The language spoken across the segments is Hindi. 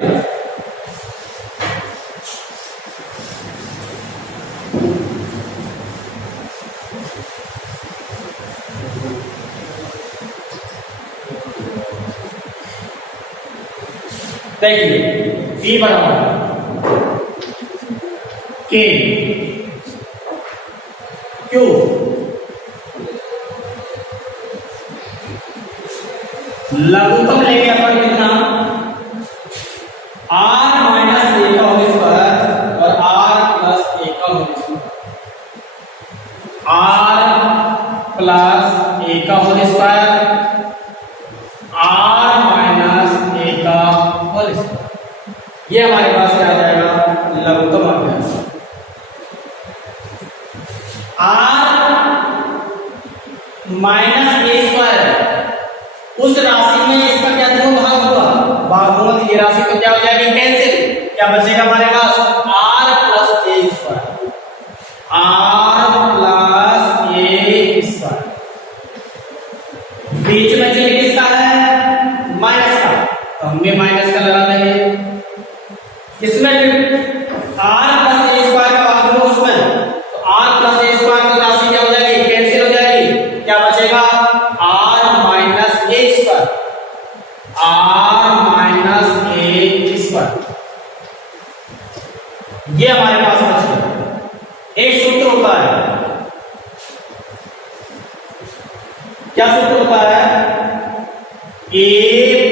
देखिए P बराबर K Q लघुत्तम लेंगे अपन कितना R माइनस A का होल स्क्वायर और R प्लस A का whole square, R plus A का whole square, R minus A का होल स्क्वायर, ये हमारे पास क्या आ जाएगा, लघुत्तम आ गया। R माइनस A स्क्वायर उस राशि में इसका क्या दोनों भाग हुआ, भाग हुआ तो ये राशि तो क्या हो जाएगी, कैंसिल, क्या बचेगा हमारे पास R plus A square, R plus A square, बीच में चिन्ह किसका है, माइनस का, तो हम भी माइनस का लगा देंगे, किसमें R प्लस A स्क्वायर का भाग हुआ उसमें, तो R प्लस A स्क्वायर की राशि क्या हो जाएगी, कैंसिल हो जाएगी, क्या बचेगा R minus A square, R minus A square, ये हमारे पास बच गया। एक सूत्र होता है, क्या सूत्र होता है, A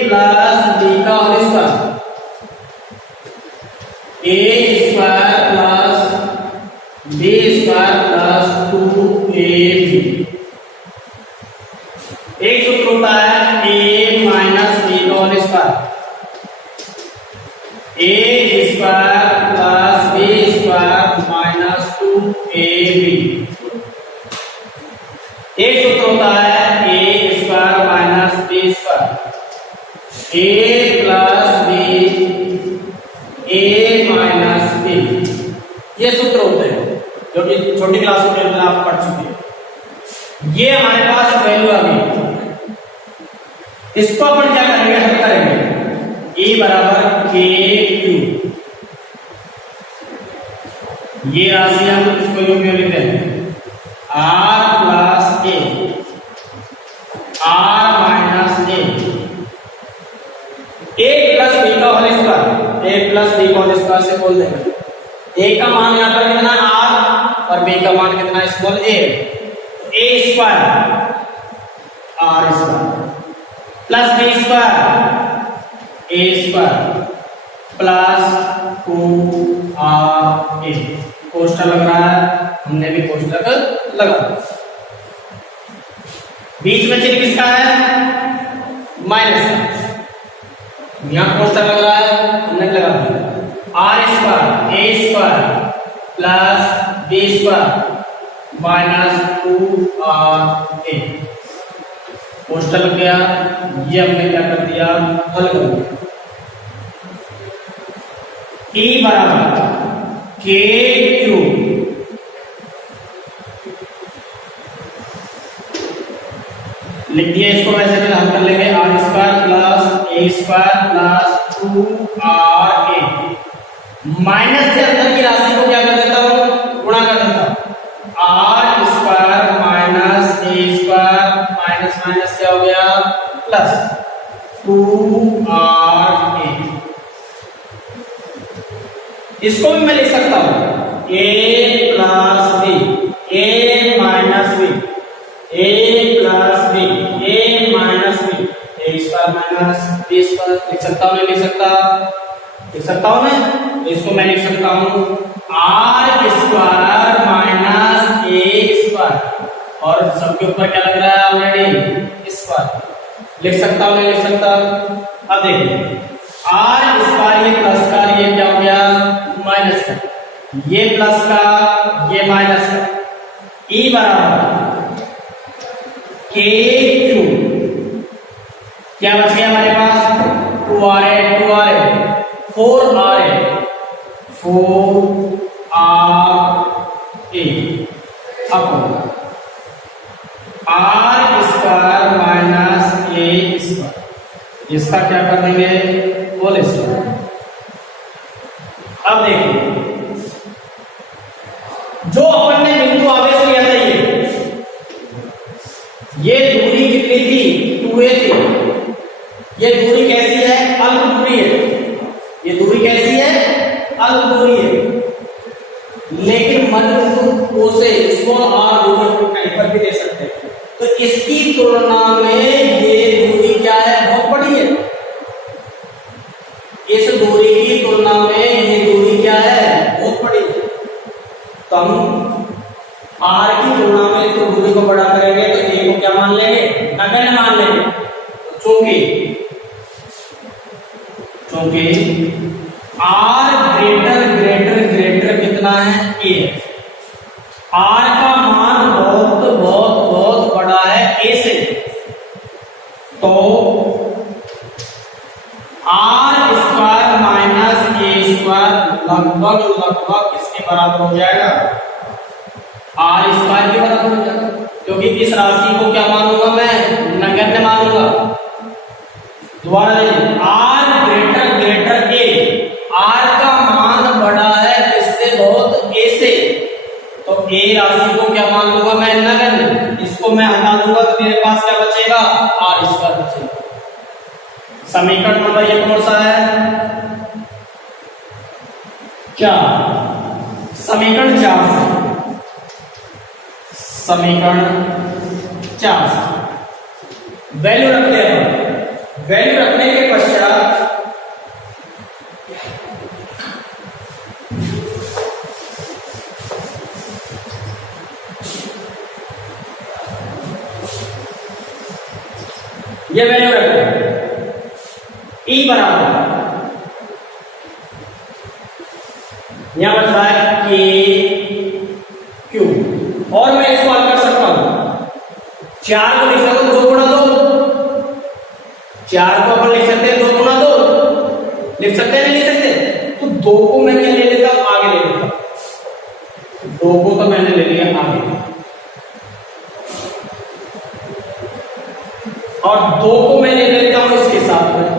प्लस B का whole square, A square plus B square plus 2AB, एक सूत्र होता है A माइनस B का whole square, A square plus B square minus 2AB, एक सूत्र होता है A square minus B square, A plus B A minus B, ये सूत्र होते हैं जो कि छोटी क्लासों के अंदर आप पढ़ चुके हैं। ये हमारे पास वैल्यू आ गई, इसको अपन क्या करेंगे, हल करेंगे, E बराबर K Q, ये राशि हम इसको यूं में लिखते हैं R plus A, R minus A plus B का whole square, A plus B का होल स्क्वायर से बोल देंगे, A का मान यहाँ पर कितना R और B का मान कितना small a, A square R square plus B square A square plus 2RA, कोष्ठक लग रहा है, हमने भी कोष्ठक लगा, बीच में चिन्ह किसका है, माइनस का, यहां कोष्ठक लग रहा है, हमने लगा दिया, R square A square plus B square minus 2RA, कोष्ठक लग गया, ये हमने क्या कर दिया, हल कर दिया। E बराबर KQ, लिख दिया, इसको वैसे भी हल कर लेंगे, R square plus A square plus 2RA, minus से अंदर की राशि को क्या कर देता हूं, गुणा कर देता हूं, R square minus A square minus minus क्या हो गया, प्लस 2RA, इसको भी मैं लिख सकता हूं A plus B, A minus B, A plus B, A minus B, A square minus B square, लिख सकता हूं, नहीं लिख सकता, लिख सकता हूं मैं, इसको मैं लिख सकता हूं R square minus A square, और सबके ऊपर क्या लग रहा है ऑलरेडी स्क्वायर, लिख सकता हूं, नहीं लिख सकता। अब देखिए R स्क्वायर ये प्लस का, ये क्या हो गया माइनस का, ये प्लस का, ये माइनस का, E बराबर KQ, क्या बच गया हमारे पास, 2RA 4RA 4RA, अब R square minus A square, इसका क्या कर देंगे, होल स्क्वायर, अब देखो, जो अपन ने बिंदु आवेश लिया था, ये दूरी कितनी थी? 2a थी। ये दूरी कैसी है? अल्प दूरी है। ये दूरी कैसी है? अल्प दूरी है। लेकिन मध्य बिंदु O से स्मॉल r दूरी कहीं पर भी दे सकते हैं, तो इसकी तुलना में ये दूरी क्या है? बहुत बड़ी है। इस दूरी की तुलना में ये दूरी क्या है? बहुत बड़ी है। तो हम r की तुलना में इसको दूरी को बड़ा करेंगे तो a को क्या मान लेंगे? नगण्य मान लेंगे। चूंकि r ग्रेटर कितना है? a है। r का मान बहुत बड़ा है a से, तो r square minus a square लगभग इसके बराबर हो जाएगा, r स्क्वायर के बराबर हो जाएगा, क्योंकि इस राशि को क्या मानूंगा मैं? नगण्य मानूंगा। दोबारा देखिए, r ग्रेटर a, r का मान बड़ा है किससे? बहुत a से, तो a राशि को क्या मान लूंगा मैं? नगण्य। इसको मैं हटा दूंगा तो मेरे पास क्या बचेगा? r स्क्वायर बचेगा। समीकरण नंबर ये कौन सा है? क्या? समीकरण 4। समीकरण 4 वैल्यू रखते हैं। वैल्यू रखने के पश्चात ये वैल्यू रखते हैं E बराबर, यहां बच रहा है K Q, और मैं इसको हल कर सकता हूं। 4 को लिख सकता हूं 2 गुणा 2, 4 को अपन लिख सकते हैं 2 गुणा 2, लिख सकते हैं नहीं लिख सकते? तो 2 को मैं क्या ले लेता हूं? आगे ले लेता हूं। 2 को तो मैंने ले लिया आगे, और 2 को मैं ले लेता हूं इसके साथ में।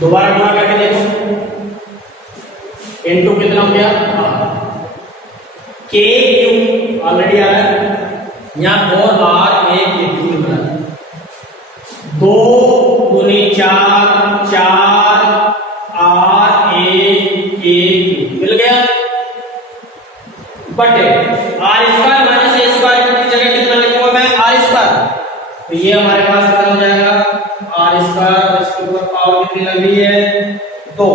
दोबारा गुणा करके देखो, इनटू कितना हो गया? के क्यू ऑलरेडी आ रहा है, यहां और आर ए के क्यू मिल रहा है। 2 दूनी 4, 4 आर ए के क्यू मिल गया, बटे R square minus A square की जगह कितना लिखूंगा मैं? R square. तो ये हमारे पास कितना हो जाएगा? आर स्क्वायर, इसके ऊपर पावर कितनी लग रही है? 2।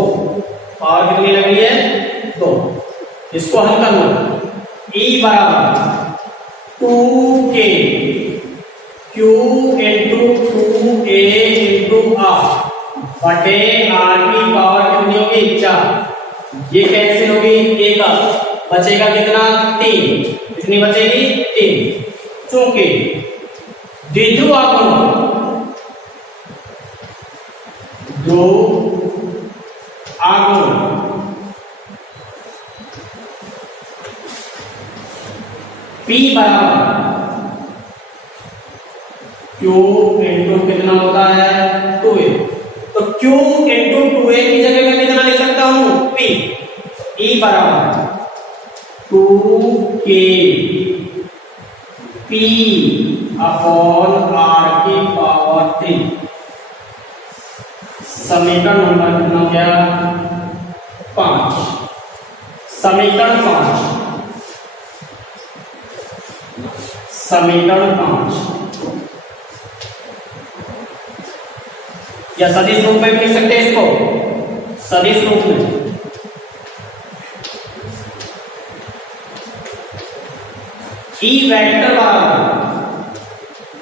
पावर कितनी लग रही है? 2। इसको हल कर लो। E बराबर 2k Q into 2a into r बटे r की पावर कितनी होगी? 4। ये कैंसिल होगी? a का बचेगा कितना? 3। कितनी बचेगी? 3। चूंकि द्विध्रुव आघूर्ण दो आघूर्ण P बराबर Q इंटू कितना होता है? 2a। तो Q इंटू 2a की जगह मैं कितना लिख सकता हूं? P। E बराबर 2k P अपॉन r की पावर 3। समीकरण नंबर कितना हो गया? 5। समीकरण 5, समीकरण 5 या सदिश रूप में भी लिख सकते हैं इसको, सदिश रूप में। E वेक्टर बराबर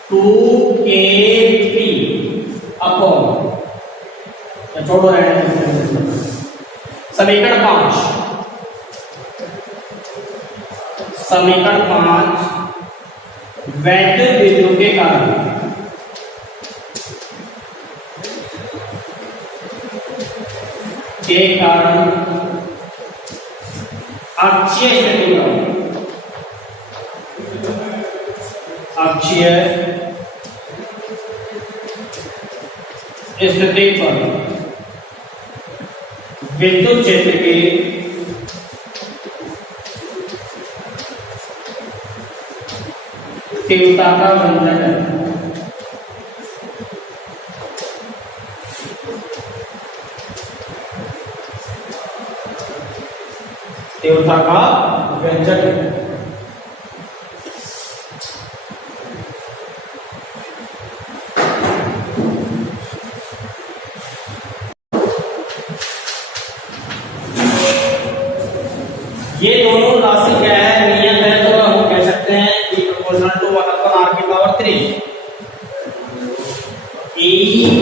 2kp अपॉन, छोड़ो रहने, समीकरण 5, समीकरण 5 वैद्युत द्विध्रुव के कारण अक्षीय स्थिति में, अक्षीय स्थिति पर विद्युत क्षेत्र की तीव्रता का व्यंजक है। तीव्रता का व्यंजक है। ये दोनों राशि क्या है, नियत है, तो हम कह सकते हैं E proportional to 1 upon r की power 3। E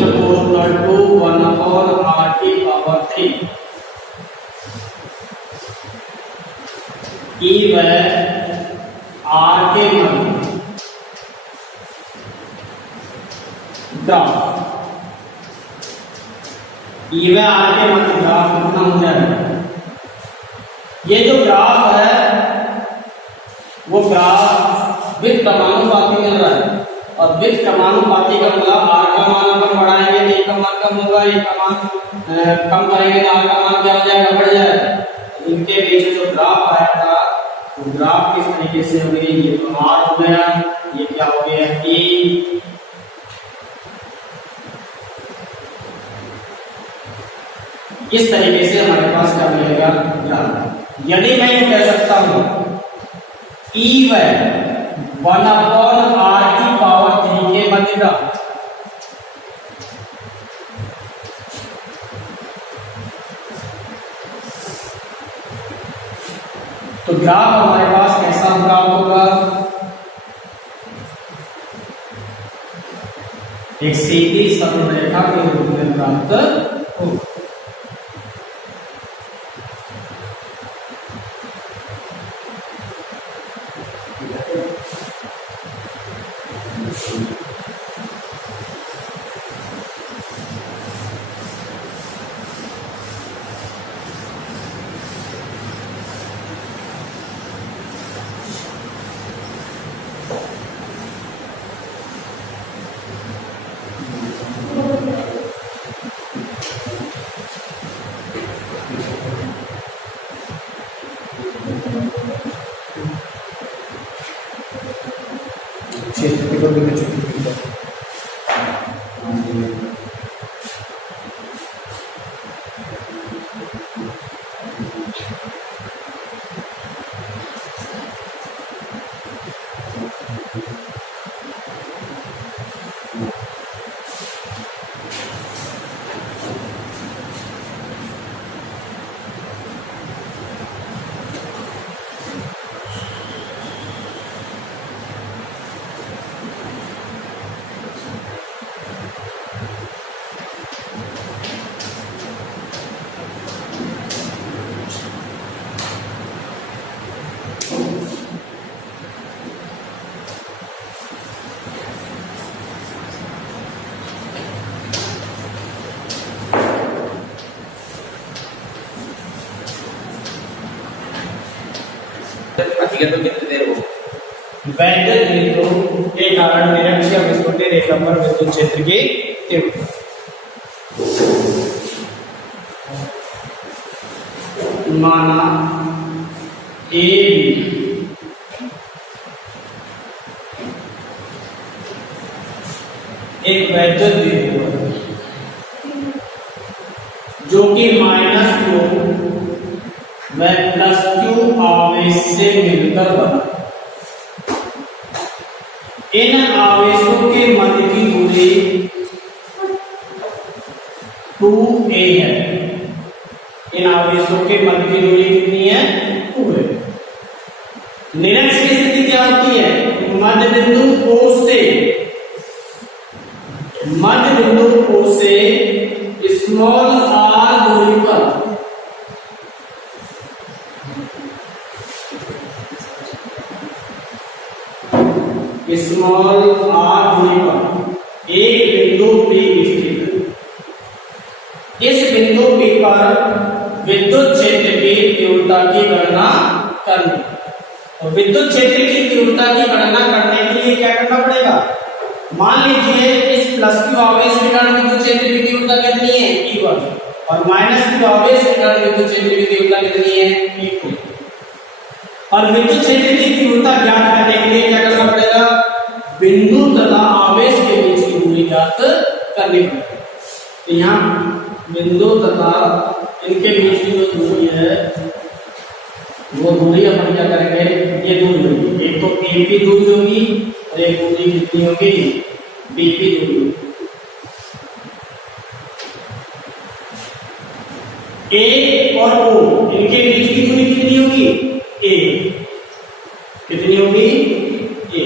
proportional to 1 upon r की पावर 3। E वह r के मध्य ग्राफ, E वह r के मध्य ग्राफ कितना हो जाएगा। ये जो ग्राफ है वो ग्राफ विद क्रमानुपाती मिल रहा है, और विद क्रमानुपाती का मतलब r का मान अपन बढ़ाएंगे तो का मान कम होगा, ये का मान कम करेंगे तो r का मान क्या हो जाएगा, बढ़ जाएगा। इनके बीच जो ग्राफ आया था वो ग्राफ किस तरीके से हो गई, ये तो r हो गया, ये क्या हो गया e, इस तरीके से हमारे पास क्या मिलेगा ग्राफ। यदि मैं ये कह सकता हूं E वह 1 अपॉन r की पावर 3 के मध्य ग्राफ, तो ग्राफ हमारे पास कैसा ग्राफ होगा, एक सीधी सरल रेखा के रूप में प्राप्त होगा। स्थिति को भी कितनी देर हो वैद्युत द्विध्रुव के कारण निरक्षीय विस्फोटक रेखा पर विद्युत क्षेत्र की तीव्रता, माना ए एक वैद्युत द्विध्रुव जो कि -q व +q आवेश से मिलकर बना। इन आवेशों के मध्य की दूरी 2a है। इन आवेशों के मध्य की दूरी कितनी है, 2a। निरक्ष की स्थिति क्या होती है, मध्य बिंदु O से स्मॉल r दूरी पर स्मॉल r दूरी पर एक बिंदु P स्थित है। इस बिंदु P पर विद्युत क्षेत्र की तीव्रता की गणना करनी। तो विद्युत क्षेत्र की तीव्रता की गणना करने के लिए क्या करना पड़ेगा, मान लीजिए इस +q आवेश के कारण विद्युत क्षेत्र की और माइनस q आवेश के कारण विद्युत क्षेत्र की तीव्रता कितनी है q। और विद्युत क्षेत्र की तीव्रता ज्ञात करने के लिए क्या करना पड़ेगा, बिंदु तथा आवेश के बीच की दूरी ज्ञात करनी पड़ेगी। तो यहाँ बिंदु तथा इनके बीच की जो दूरी है वो दूरी अपन क्या करेंगे, ये दूरी होगी, एक तो AP दूरी होगी और एक दूरी कितनी होगी BP दूरी होगी। A और O इनके बीच की दूरी कितनी होगी A, कितनी होगी A,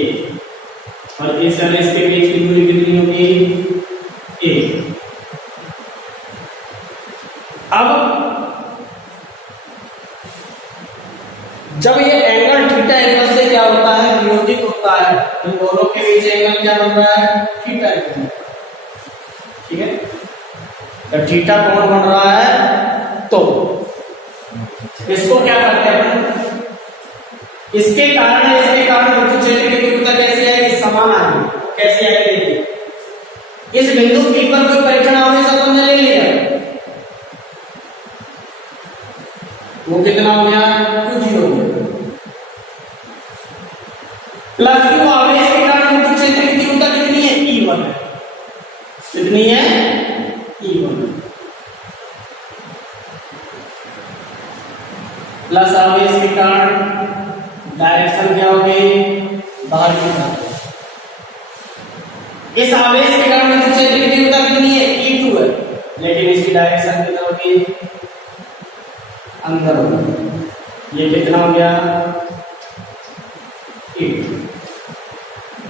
और इस और इसके बीच की दूरी कितनी होगी A। अब जब ये एंगल थीटा एंगल से क्या होता है, वियोजित होता है, इन दोनों के बीच एंगल क्या बन रहा है थीटा एंगल। ठीक है, तो थीटा कोण बन रहा है। तो इसको क्या करते हैं, इसके कारण विद्युत क्षेत्र की तीव्रता कैसी आएगी, समान आएगी। कैसी आएगी देखिए, इस बिंदु P पर कोई परीक्षण आवेश अपन ने ले लिया, वो कितना हो गया Q0 हो गया, प्लस Q आवेश के कारण विद्युत क्षेत्र की तीव्रता कितनी है E1 है, कितनी है E1, प्लस आवेश के कारण डायरेक्शन क्या हो गई बाहर की तरफ। इस आवेश के कारण विद्युत क्षेत्र की तीव्रता कितनी है E2 है, लेकिन इसकी डायरेक्शन कितना होगी अंदर होगी। ये कितना हो गया E2,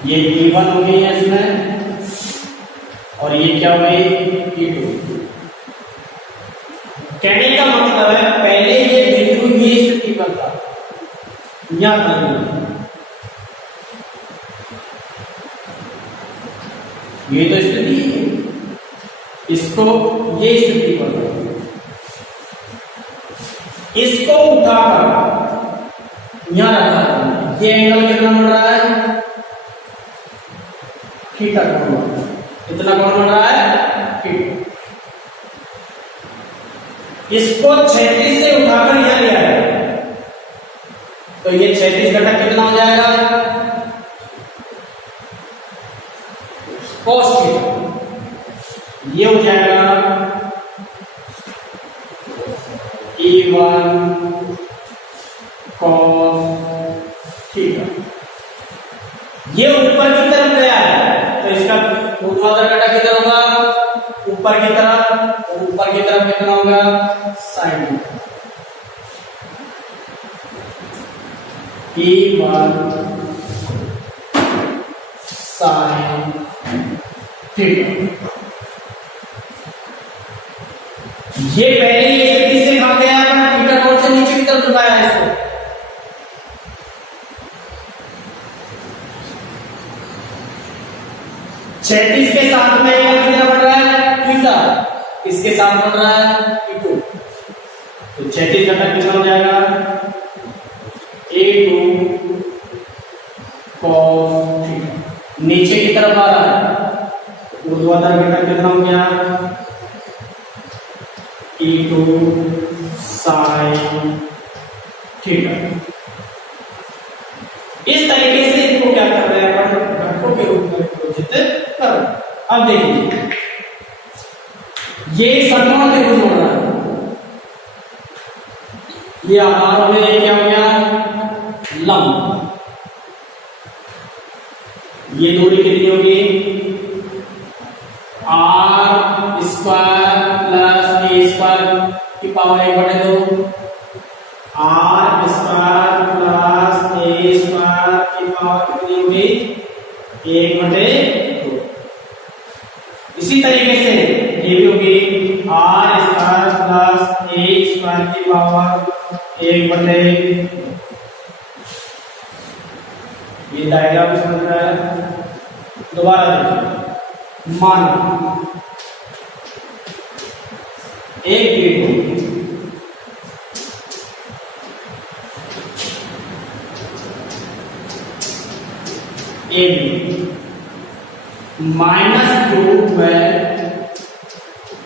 ये E1 हो गई है इसमें, और ये क्या हो गई E2। कहने का मतलब है पहले ये बिंदु ये स्थिति पर था, यहां पर ये तो स्थिति है, इसको ये स्थिति पर था, इसको उठाकर यहां रखा, ये एंगल कितना बन रहा है थीटा कोण, कितना कोण बन रहा है थीटा। इसको 36 से उठाकर यहां ले आया, तो ये 36 घटक कितना हो जाएगा cos थीटा, ये हो जाएगा E1 cos थीटा। ये ऊपर की तरफ गया है, तो इसका ऊर्ध्वाधर घटक कितना होगा ऊपर की तरफ, और ऊपर की तरफ कितना होगा sin E1 sin थीटा। ये पहले ही स्थिति से कहां गया, थीटा कोण से नीचे की तरफ झुकाया है इसको। 36 के साथ में एंगल कितना बन रहा है थीटा, इसके साथ बन रहा है E2, तो 36 घटक कितना हो जाएगा A2 cos थीटा। नीचे की तरफ आ रहा है, ऊर्ध्वाधर घटक कितना हो गया E2 sin थीटा। इस तरीके से इनको क्या कर रहे हैं अपन घटकों के रूप में विभाजित कर। अब देखिए ये समकोण त्रिभुज बन रहा है, ये आधार हो गया, क्या हो गया लंब। ये दूरी कितनी होगी R² प्लस A² की पावर 1/2, R² प्लस A² की पावर कितनी होगी 1/2। इसी तरीके से ये भी होगी R² प्लस A² की पावर 1/2। ये डायग्राम समझ रहा है, दोबारा देखिए, मान एक बिंदु ए -2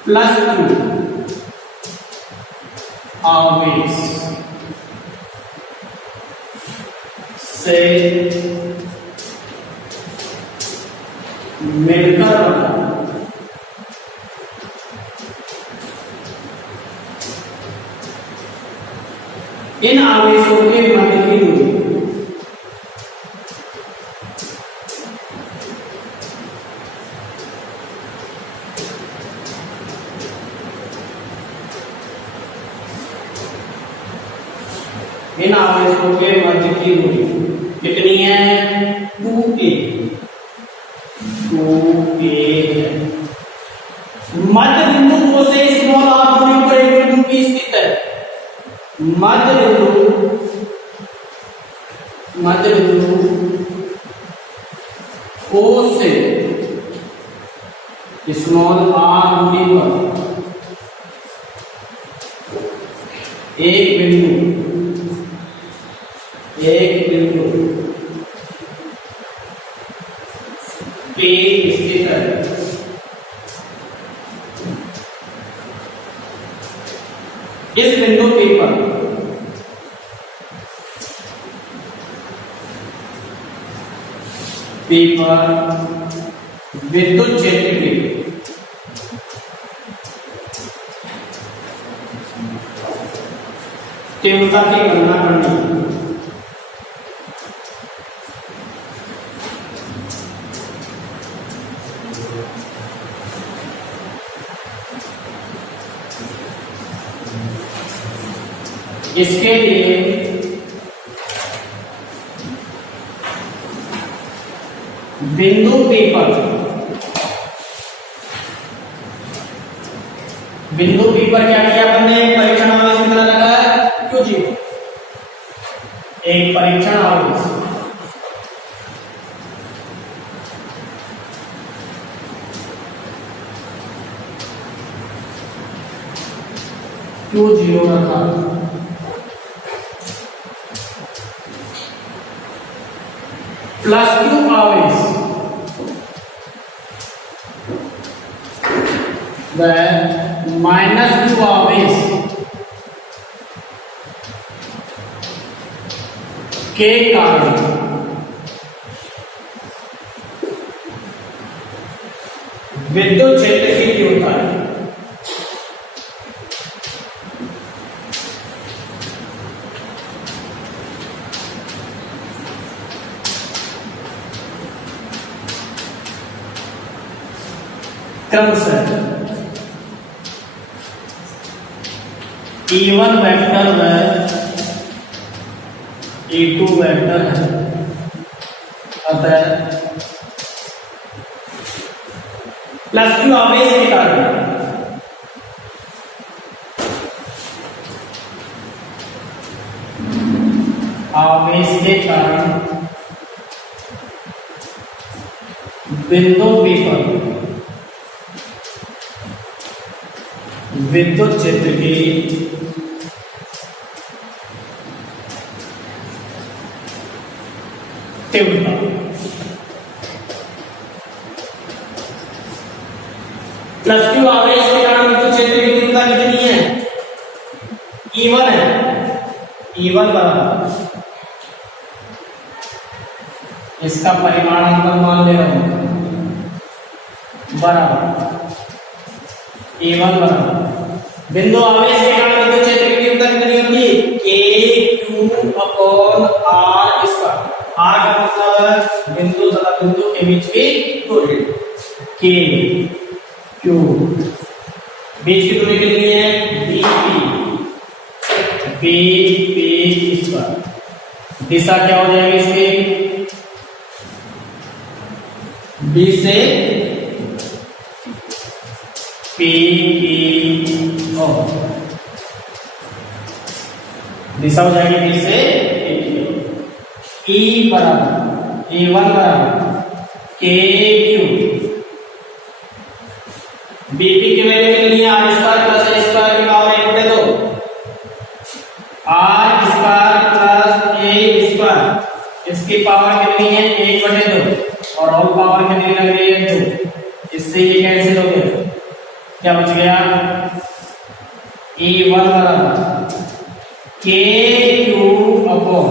प्लस 2 आवेश से मिलकर बना इन आवेशों के मध्य की दूरी इन आवेशों के मध्य की दूरी कितनी है? 2a 2a है। मध्य बिंदु O से स्मॉल r दूरी पर एक बिंदु P स्थित है। मध्य बिंदु O से स्मॉल r दूरी पर एक बिंदु P स्थित है। इस बिंदु P पर विद्युत क्षेत्र की तीव्रता की गणना करनी। इसके लिए बिंदु P पर क्या किया हमने? एक परीक्षण आवेश कितना लगा है? Q0। एक परीक्षण आवेश Q0 रखा। प्लस Q आवेश व माइनस Q आवेश के कारण विद्युत क्षेत्र की तीव्रता है। क्रमशः E1 वेक्टर व E2 वेक्टर है। अतः प्लस Q आवेश के कारण बिंदु P पर विद्युत क्षेत्र की तीव्रता प्लस Q आवेश के कारण विद्युत क्षेत्र की तीव्रता कितनी है? E1 है। E1 बराबर इसका परिमाण अंतर मान ले रहा हूं बराबर E1 बराबर बिंदु आवेश के कारण विद्युत क्षेत्र की तीव्रता कितनी होती है? KQ/R square. R का मतलब है बिंदु तथा बिंदु के बीच की दूरी। K Q बीच की दूरी कितनी है? BP square. दिशा क्या हो जाएगी इसकी? B से P Q दिशा हो जाएगी B से P Q। E बराबर E1 बराबर KQ। BP की वैल्यू कितनी है? R square plus A square की power 1/2। R square plus A square इसकी पावर कितनी है? 1/2 और ऑल पावर कितनी लग रही है? 2। इससे ये कैंसिल हो गया। क्या बच गया? E1 बराबर के cube upon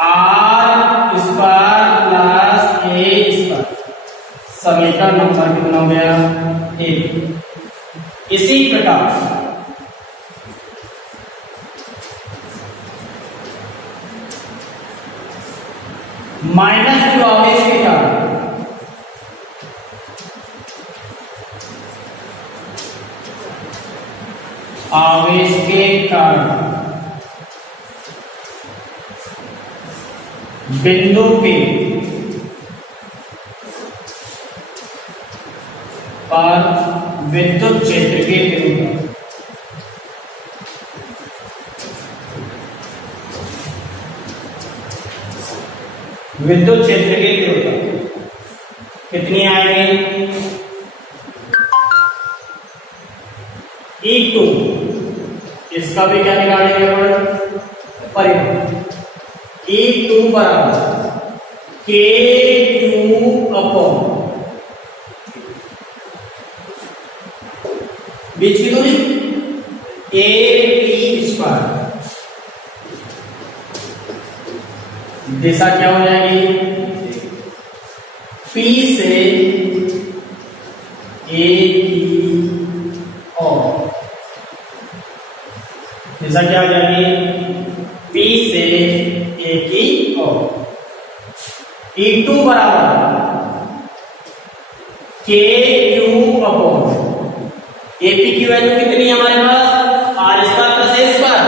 R square plus A square. समीकरण नंबर कितना हो गया? 1। इसी प्रकार माइनस क्यू आवेश के कारण बिंदु P पर विद्युत क्षेत्र के विरुद्ध कितनी आएगी? E2। इसका भी क्या निकालेंगे अपन? परिमाण। E2 बराबर के क्यूब अपॉन बीच की दूरी ए पी स्क्वायर। दिशा क्या हो जाएगी? P से A की ओर। दिशा क्या हो जाएगी? P से A की ओर। E2 बराबर के क्यूब अपॉन एपी की वैल्यू कितनी है हमारे पास? R square plus A square.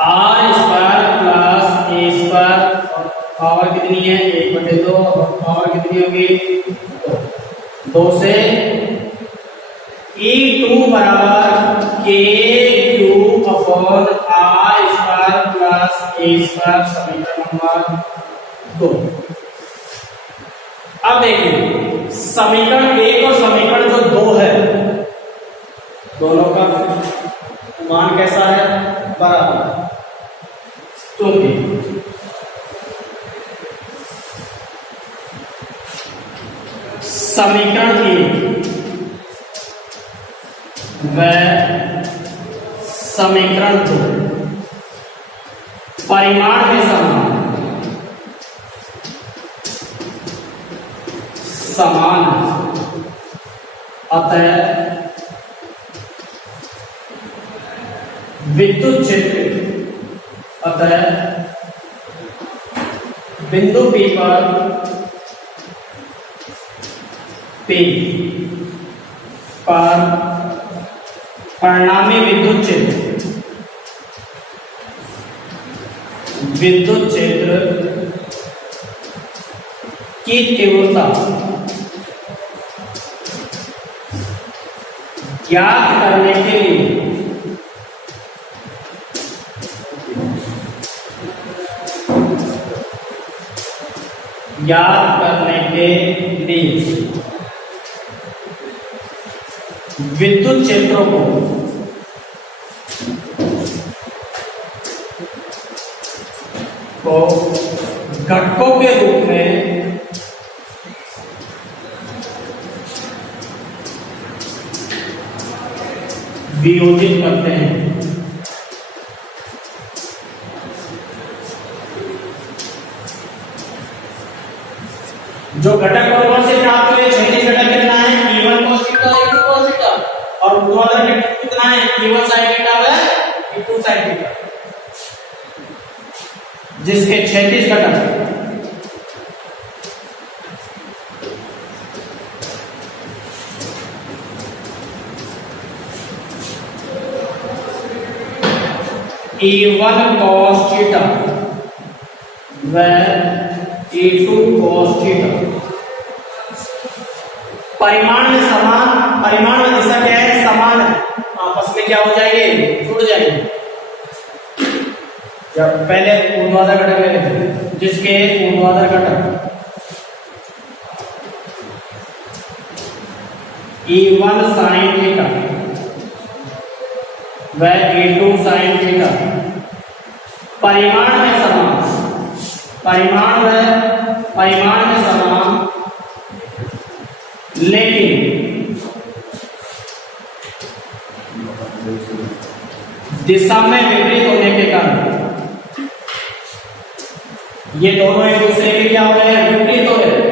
R square plus A square. Power कितनी है? 1/2। और पावर कितनी होगी? 2 से E2 बराबर के cube upon R square plus A square. समीकरण नंबर 2। अब देखिए समीकरण 1 और समीकरण जो 2 है दोनों का मान कैसा है? बराबर। क्योंकि समीकरण 1 व समीकरण 2 परिमाण में समान अतः विद्युत क्षेत्र बिंदु P पर परिणामी विद्युत क्षेत्र की तीव्रता ज्ञात करने के लिए विद्युत क्षेत्रों को घटकों के रूप में वियोजित करते हैं। जो घटक बराबर से प्राप्त हुए क्षैतिज घटक कितना है? E1 cos theta E2 cos theta. और ऊर्ध्वाधर घटक कितना है? E1 sin थीटा व E2 sin थीटा। जिसके क्षैतिज घटक E1 cos थीटा व E2 cos थीटा परिमाण में दिशा क्या है? समान है। आपस में क्या हो जाएंगे? जुड़ जाएंगे। जब पहले ऊर्ध्वाधर घटक ले लेते, जिसके ऊर्ध्वाधर घटक E1 sin थीटा व E2 sin थीटा परिमाण में समान लेकिन दिशा में विपरीत होने के कारण ये दोनों एक दूसरे के क्या हो रहे हैं, विपरीत हो रहे हैं।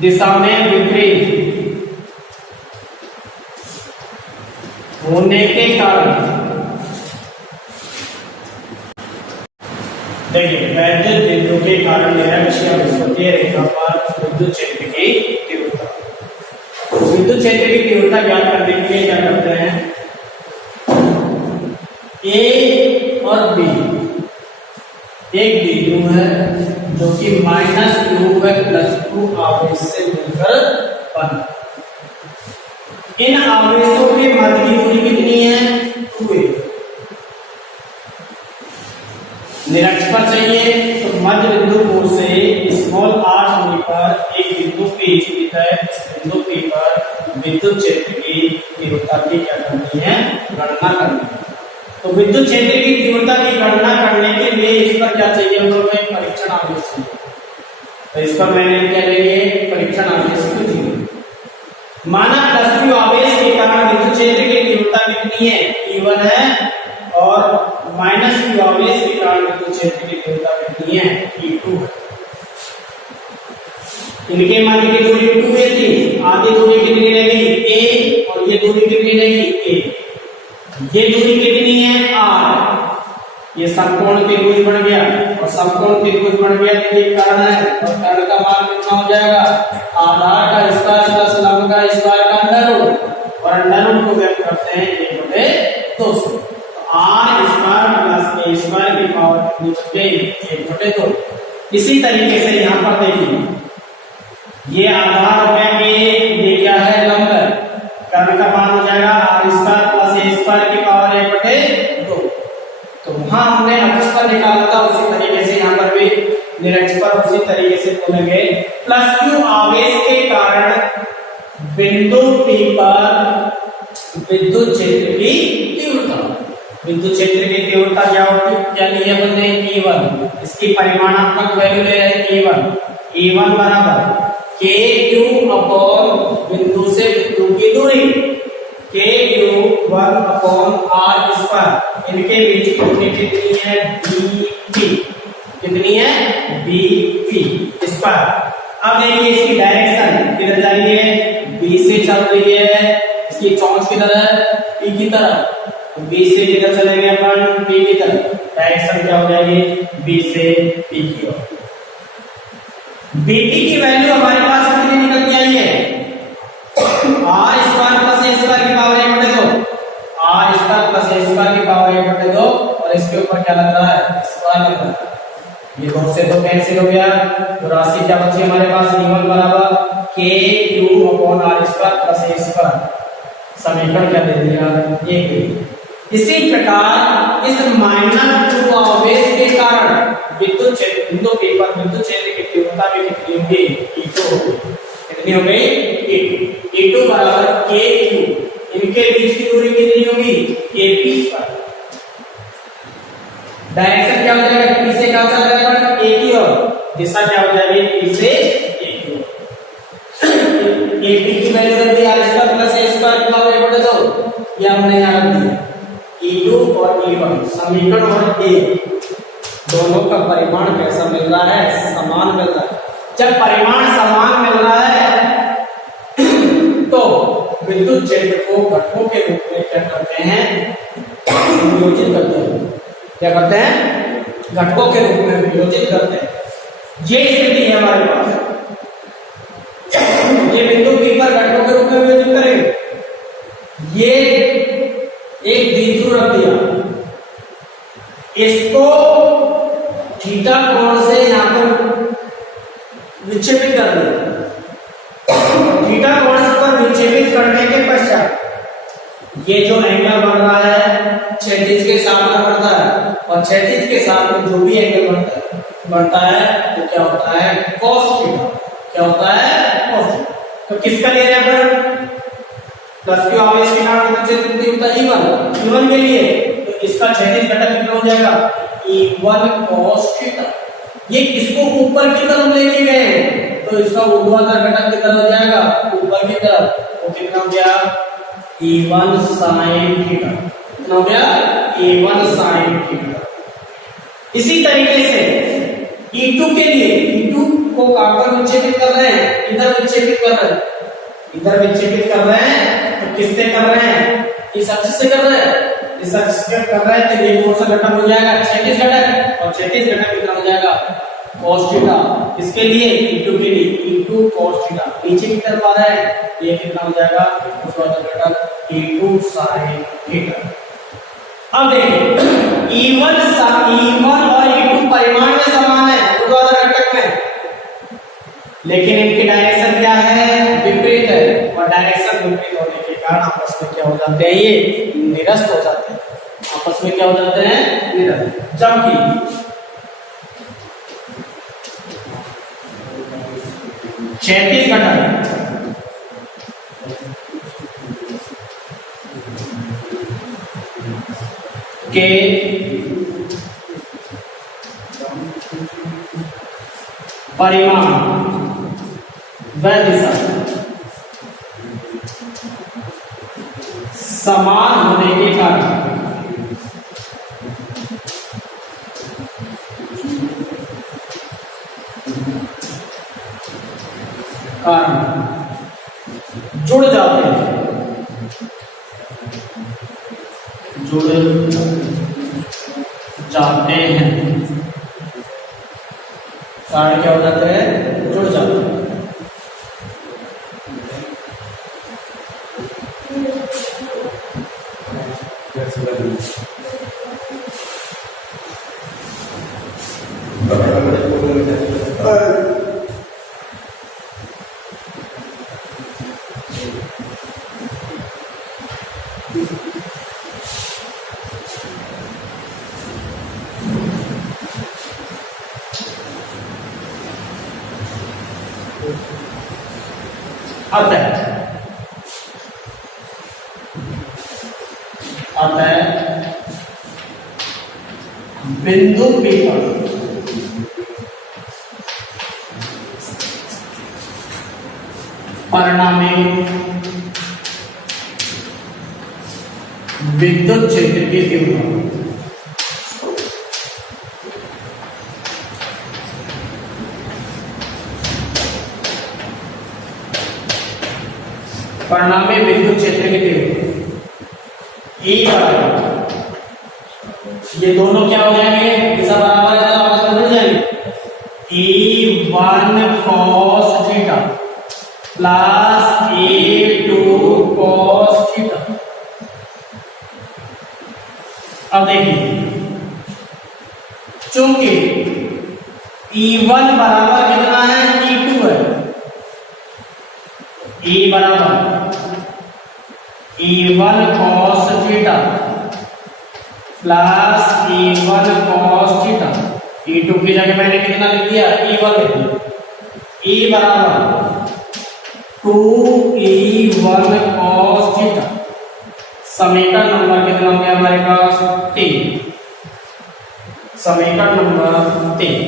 दिशा में विपरीत होने के कारण देखिए वैद्युत बिंदु के कारण निरक्षीय विषुवतीय रेखा पर विद्युत क्षेत्र की तीव्रता। विद्युत क्षेत्र की तीव्रता ज्ञात करने के लिए क्या करते हैं, ए और बी एक बिंदु है जो कि -q व +2 आवेश से मिलकर बना। इन आवेशों के मध्य की दूरी कितनी है, 2a। निरक्षपर चाहिए तो मध्य बिंदु O से स्मॉल r दूरी पर एक बिंदु P स्थित है। इस बिंदु P पर विद्युत क्षेत्र की तीव्रता की क्या करनी है, गणना करनी है। तो विद्युत क्षेत्र की तीव्रता की गणना करने के लिए इस पर क्या चाहिए, हम लोग एक परीक्षण आवेश चाहिए। तो इस पर मैंने क्या लेंगे, परीक्षण आवेश को चाहिए। माना +q आवेश के कारण विद्युत क्षेत्र की तीव्रता कितनी है, E1 है, और -q आवेश के कारण विद्युत क्षेत्र की तीव्रता कितनी है, E2 है। इनके मध्य की दूरी 2a थी, आधी दूरी कितनी रहेगी, a, और ये दूरी कितनी रहेगी, a। ये दूरी कितनी है, r। ये समकोण त्रिभुज बन गया, और समकोण त्रिभुज बन गया तो ये कर्ण है, और कर्ण का मान कितना हो जाएगा, आधार का स्क्वायर प्लस लंब का स्क्वायर का अंडर रूट, और अंडर रूट को व्यक्त करते हैं 1/2 से। R square plus A square की पावर कितनी बचेगी, 1/2। इसी तरीके से यहाँ पर देखिए, ये आधार हो गया कि ये क्या है, लंब है, कर्ण का मान हो जाएगा R square plus A square की पावर 1/2। तो वहां हमने अक्ष पर निकाला था, उसी तरीके से यहाँ पर भी निरक्ष पर उसी तरीके से बोलेंगे। +q आवेश के कारण बिंदु P पर विद्युत क्षेत्र की तीव्रता, विद्युत क्षेत्र की तीव्रता क्या होगी, क्या ली है बंदे, E1। इसकी परिमाणात्मक वैल्यू ले रहे हैं E1 बराबर kq अपॉन बिंदु से बिंदु की दूरी, kq1 अपॉन r स्क्वायर। इनके बीच की दूरी कितनी है, bp। कितनी है, bp स्क्वायर। अब देखिए इसकी डायरेक्शन किधर जा रही है, b से चल रही है, इसकी चौंच किधर है, p की तरफ। तो b से किधर चलेंगे अपन, p की तरफ। डायरेक्शन क्या हो जाएगी, b से p की ओर। bt की वैल्यू हमारे पास कितनी निकल के आई है, r square plus a square की power 1/2, r square plus a square की पावर 1/2, और इसके ऊपर क्या लग रहा है, स्क्वायर लग रहा है। ये 2 से 2 कैंसिल हो गया, तो राशि क्या बची हमारे पास, E1 बराबर kq upon r square plus a square. समीकरण क्या दे दिया, ये दे दिया। इसी प्रकार इस -q आवेश के कारण विद्युत क्षेत्र बिंदु P पर विद्युत क्षेत्र की तीव्रता भी कितनी होगी, E2 होगी। कितनी हो गई, E2 बराबर kq। इनके बीच की दूरी कितनी होगी, kp²। डायरेक्शन क्या हो जाएगा, P से क्या चल रहा है, a की ओर। दिशा क्या हो जाएगी, P से a की ओर। kp की वैल्यू रख दी r square plus a square की पावर 1/2, ये हमने यहाँ रख दिया। E2 और E1 समीकरण और a दोनों का परिमाण कैसा मिल रहा है, समान मिल रहा है। जब परिमाण समान मिल रहा है तो विद्युत क्षेत्र को घटकों के रूप में क्या करते हैं, वियोजित करते हैं। क्या करते हैं, घटकों के रूप में वियोजित करते हैं। ये स्थिति है हमारे पास, ये बिंदु P पर घटकों के रूप में वियोजित करेंगे। ये एक द्विध्रुव रख दिया, इसको थीटा कोण से यहां पर विक्षेपित कर दिया। थीटा कोण पर विक्षेपित करने के पश्चात ये जो एंगल बन रहा है क्षैतिज के साथ में बढ़ता है, और क्षैतिज के साथ में जो भी एंगल बनता है वो क्या होता है, cos थीटा। क्या होता है, cos थीटा। तो किसका ले रहे हैं, +q आवेश के कारण विद्युत क्षेत्र की तीव्रता E1 के लिए, तो इसका क्षैतिज घटक कितना हो जाएगा, E1 cos थीटा। ये किसको ऊपर की तरफ लेके गए, तो इसका ऊर्ध्वाधर घटक कितना हो जाएगा, ऊपर की तरफ। वो कितना हो गया, E1 sin थीटा। कितना हो गया, A1 sin थीटा। इसी तरीके से E2 के लिए, E2 को काकर विच्छेदित कर रहे हैं, इधर विच्छेदित कर रहे हैं, इधर विच्छेदित कर रहे हैं, तो किससे कर रहे हैं? इस अक्ष से कर रहे हैं, इस अक्ष से कर रहे हैं, तो ये कौन सा घटक हो जाएगा? क्षैतिज घटक, और क्षैतिज घटक कितना हो जाएगा? cos theta. इसके लिए E2 के लिए E2 cos थीटा, नीचे की तरफ आ रहा है, ये कितना हो जाएगा? ऊर्ध्वाधर घटक E2 sin थीटा। अब देखिए E1 और E2 परिमाण में समान है ऊर्ध्वाधर घटक में, लेकिन इनकी डायरेक्शन क्या है? विपरीत है, और डायरेक्शन विपरीत होने के कारण आपस में क्या हो जाते हैं? ये निरस्त हो जाते हैं, आपस में क्या हो जाते हैं? निरस्त। जबकि क्षैतिज घटक के परिमाण व दिशा समान होने के कारण जुड़ जाते हैं, जुड़ जाते हैं, कारण क्या हो जाते हैं? जुड़ जाते हैं। अतः बिंदु P पर परिणामी विद्युत क्षेत्र की तीव्रता परिणामी विद्युत क्षेत्र की तीव्रता E बराबर, ये दोनों क्या हो जाएंगे? दिशा बराबर है तो आपस में जुड़ जाएंगे। E1 cos theta plus E2 cos theta. अब देखिए, चूंकि E1 बराबर कितना है? E2 है। E बराबर E1 cos theta plus E1 cos theta, E2 की जगह मैंने कितना लिख दिया? E1 लिख दिया। E बराबर 2E1 cos थीटा, समीकरण नंबर कितना हो गया हमारे पास? 3, समीकरण नंबर 3।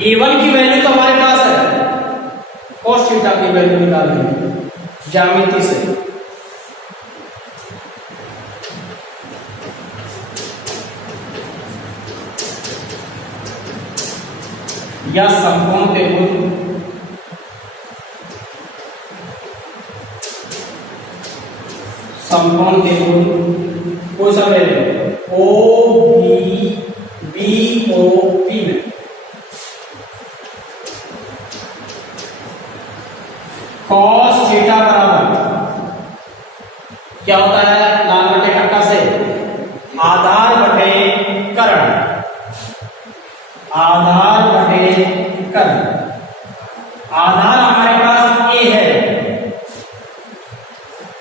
E1 की वैल्यू तो हमारे पास है, cos थीटा की वैल्यू निकाल लेंगे ज्यामिति से। या समकोण त्रिभुज कोई सा ले लो, O B O P में cos थीटा बराबर क्या होता है? लाल बटे कट्टा से आधार बटे कर्ण, आधार बटे कर्ण। आधार हमारे पास A है,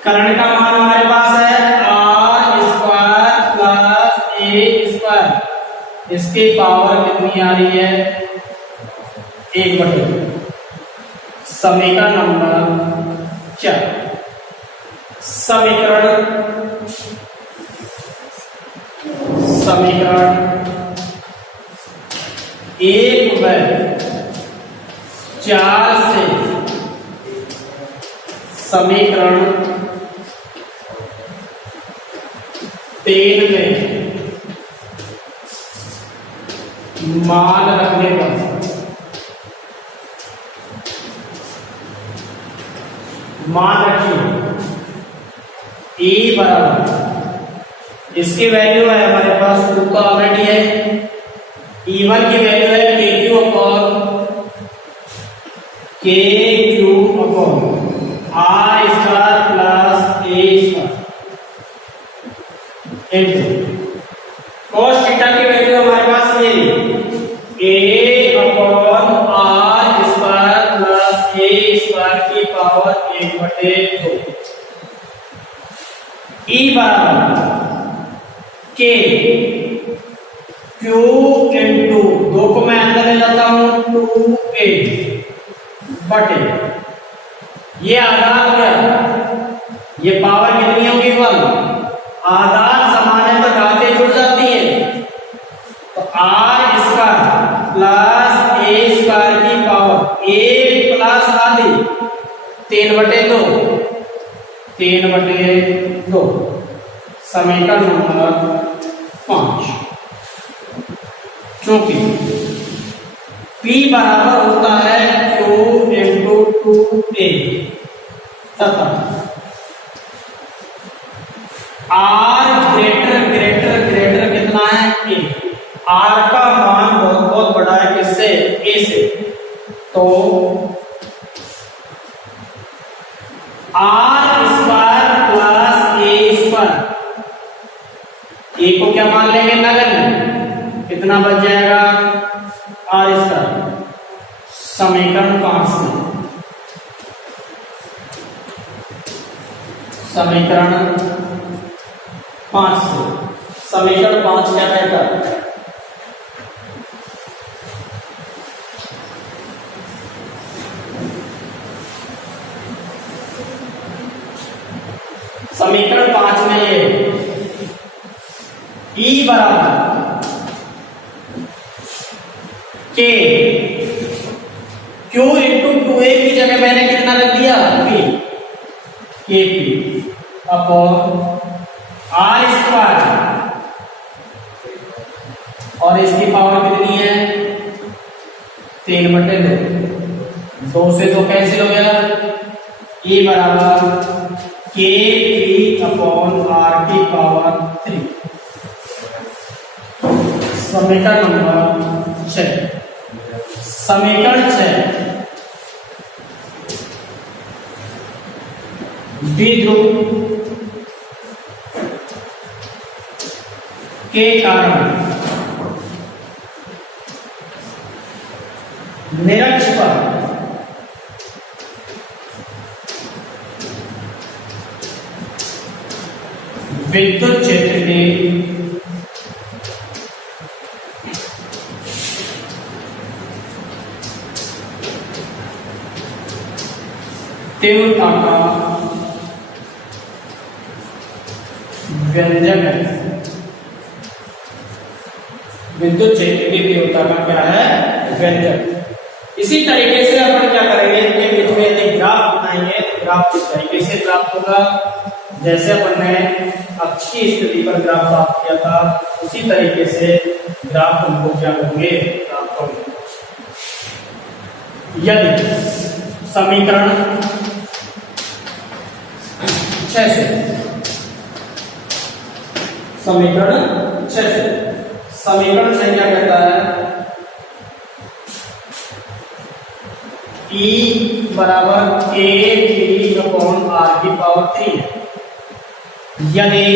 कर्ण का मान हमारे पास है r² प्लस a², इसकी पावर कितनी आ रही है? 1/2। समीकरण नंबर 4, समीकरण 1/4 से समीकरण 3 में मान रखने पर मान रखिए E बराबर, इसकी वैल्यू है हमारे पास 2 तो ऑलरेडी है, E1 की वैल्यू है KQ upon R square plus A square into cos theta की वैल्यू हमारे पास ये A upon R square plus A square की पावर 1/2 E बराबर K Q इंटू 2 को मैं अंदर ले जाता हूं 2A बटे ये आधार हो गया, ये पावर कितनी होगी 1, आधार समान है तो घातें जुड़ जाती है, तो R square plus A square की पावर 1 प्लस आधी 3/2 3/2 समीकरण नंबर 5। चूंकि P बराबर होता है Q इंटू 2A तथा R ग्रेटर ग्रेटर ग्रेटर कितना है A, R का मान बहुत बहुत बड़ा है किससे A से, तो R square plus A square, A को क्या मान लेंगे नगण्य, कितना बच जाएगा R स्क्वायर, समीकरण 5 से समीकरण 5 से समीकरण 5 क्या कहता है, समीकरण 5 में ये E बराबर K Q इंटू 2A की जगह मैंने कितना रख दिया P, KP upon R square और इसकी पावर कितनी है 3/2, 2 से 2 कैंसिल हो गया, E बराबर KP अपॉन R की पावर 3, समीकरण नंबर 6। समीकरण 6 द्विध्रुव के कारण निरक्ष पर विद्युत क्षेत्र के तीव्रता का व्यंजक है, विद्युत क्षेत्र की तीव्रता का क्या है व्यंजक। इसी तरीके से अपन क्या करेंगे, इनके बीच में यदि ग्राफ बनाएंगे तो ग्राफ किस तरीके से प्राप्त होगा, जैसे अपन ने अक्ष की स्थिति पर ग्राफ प्राप्त किया था उसी तरीके से ग्राफ हमको क्या होंगे प्राप्त होंगे। यदि समीकरण 6 से समीकरण 6 से समीकरण से क्या कहता है, E बराबर KP अपॉन R की पावर 3 है, यदि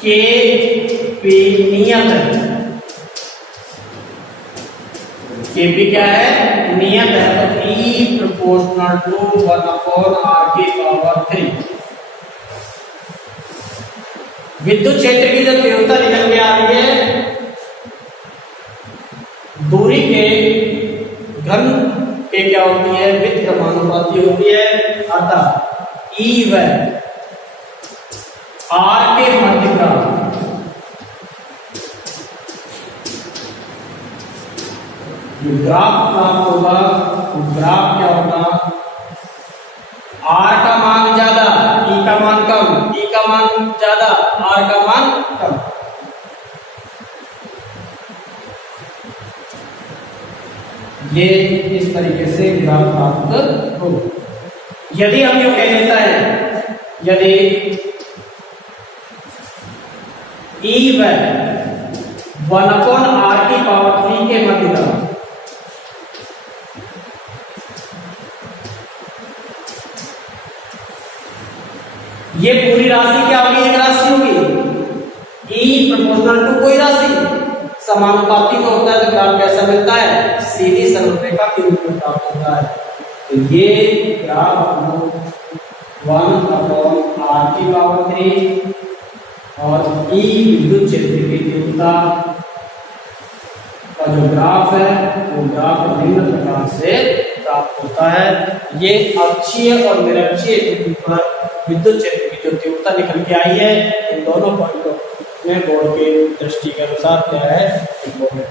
KP नियत है, KP क्या है नियत है, तो E proportional to 1 upon R की पावर 3। विद्युत क्षेत्र की जो तीव्रता निकल के आ रही है दूरी के घन के क्या होती है व्युत्क्रमानुपाती होती है, अतः E व R के मध्य का ग्राफ प्राप्त होगा, ग्राफ क्या होगा R का मान ज्यादा E का मान कम, E का मान ज्यादा, R का मान कम। ये इस तरीके से ग्राफ प्राप्त हो। यदि हम यूं कह देता है, यदि E व 1/r³ के मध्य का ये पूरी राशि क्या होगी, एक राशि होगी। E प्रोपोर्शनल टू कोई राशि समानुपाती में होता है तो ग्राफ कैसा मिलता है, सीधी सरलरेखा के रूप में प्राप्त होता है। तो ये ग्राफ 1/r³ और E विद्युत क्षेत्र की तीव्रता का जो ग्राफ है वो ग्राफ निम्न प्रकार से प्राप्त होता है। ये अक्षीय और निरक्षीय बिंदु पर विद्युत क्षेत्र की जो तीव्रता निकल के आई है, इन दोनों पॉइंटों में बोर्ड के दृष्टि के अनुसार क्या है, इम्पोर्टेंट।